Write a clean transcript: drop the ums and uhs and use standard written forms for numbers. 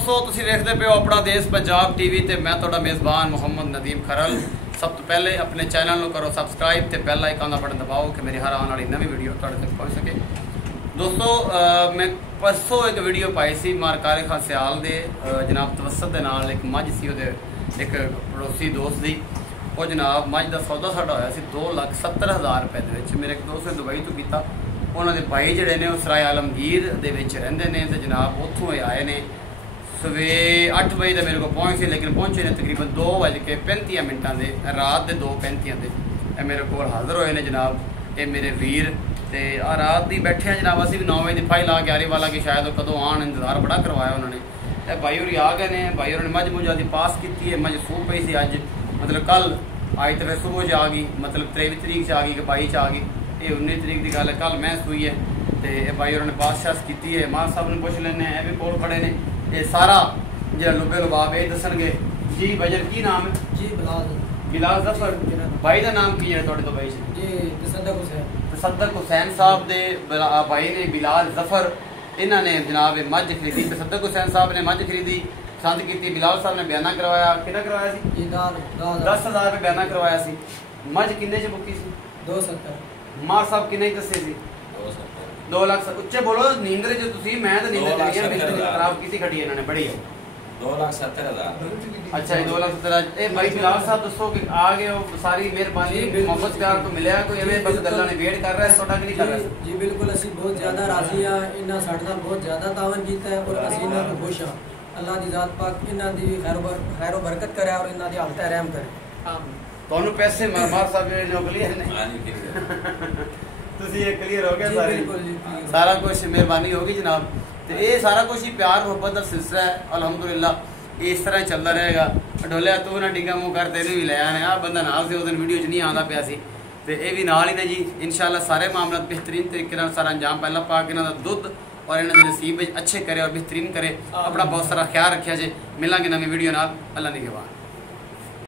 दोस्तों तुसीं देखते पे हो अपना देश पंजाब टीवी ते मैं तुहाडा मेज़बान मुहम्मद नदीम खरल। सब तो पहले अपने चैनल को करो सबसक्राइब ते बेल आइकन का बटन दबाओ कि मेरी हर आने वाली नवी वीडियो तुहाडे तक पहुँच सके। दोस्तों मैं परसों एक वीडियो पाई सी मारकारे खां सियाल दे जनाब तवसत दे नाल एक मझ सी ओहदे एक पड़ोसी दोस्त दी वो जनाब मझ का सौदा साडा होया सी 2,70,000 रुपए दे विच। मेरे एक दोस्त ने दुबई तो कीता। उन्होंने भाई जड़े ने सराय आलमगीर दे विच रहिंदे ने ते जनाब उत्थों आए ने सवेरे 8 बजे तो मेरे को पहुँचे, लेकिन पहुँचे ने तकरीबन 2:35 रात के 2:35 मेरे को हाजिर होए ने जनाब। ये मेरे वीर ते रात की बैठे हैं जनाब। असी भी 9 बजे की फाइल आ गया वाला कि शायद कदों आन, इंतजार बड़ा करवाया उन्होंने। भाई होरी आ गए ने, भाई होर ने मझ मुझ आदि पास की है। मझ सूह पई सी अज, मतलब कल अज तो फिर सुबह च आ गई, मतलब 23 तरीक च आ गई कि 22 च आ गई। ये 19 तरीक की गल है, कल मैं सूई है। तो भाई होर ने पास शास की है। मां साहब ने पुछ लेने, ये भी कोल खड़े ने। ये सारा जो लुबे लुबाब ये दसणगे जी। भजन की नाम है जी? बिलाल जफर। भाई का नाम की है थोड़े तो भाई जी? तसद्दक हुसैन साहब दे भाई ने बिलाल जफर इन्होंने जनाब मझ खरीदी। तसद्दक हुसैन साहब ने मझ खरीदी, पसंद की। बिलाल साहब ने बयाना करवाया, कितना करवाया सी? 10,000 रुपये बयाना करवाया सी। मझ किन्ने च बुकी सी? 270। मां साहब किन्ने दसे सी? 2 लाख। उच्चे बोलो नींदरे जो तुसी, मैं तो नींदर करी है, मेरी खराब की खड़ी है इन्होंने बड़ी है। 2,70,000। अच्छा 2,70,000। ए भाई बिलाल साहब दसो कि आ गए हो, सारी मेहरबानी मोहब्बत प्यार तो मिले कोई एवें बस गल्लां ने वेट कर रहा है ਤੁਹਾਡਾ कि नहीं कर रहा? जी बिल्कुल, ਅਸੀਂ बहुत ज़्यादा राजी हाँ। इन्हां ਸਾਡੇ ਨਾਲ बहुत ज़्यादा तावन कीता है और ਅਸੀਂ इन्हां ਤੋਂ खुश हाँ। अल्लाह दी ज़ात पाक इन्हां दी खैर बरकत करे और इन्हां दी हालत रहम करे। आमीन। ਤੁਹਾਨੂੰ पैसे मार साहब ने क्लियर ने? हां जी क्लियर। ਤੁਸੀਂ ਇਹ ਕਲੀਅਰ ਹੋ ਗਿਆ ਸਾਰੇ? बिल्कुल जी, सारा कुछ मेहरबानी होगी जनाब। तो ये सारा कुछ ही प्यार मोहब्बत का सिलसिला है। अल्हम्दुलिल्लाह इस तरह चलता रहेगा। ढोलिया तू ना टिंगा मुँह कर, तेन भी ले आने आ बंदा नाल से उस दिन वीडियो च नहीं आता पाया सी। तो ये भी नाल ही ने जी। इंशाअल्लाह सारे मामला बेहतरीन तरीके सारा अंजाम पहला पा के इन्हों का दुध और इन्हों के नसीब अच्छे करे और बेहतरीन करे। अपना बहुत सारा ख्याल रखा जे। मिलांगे नवी वीडियो नाल। अल्लाह निगहबान।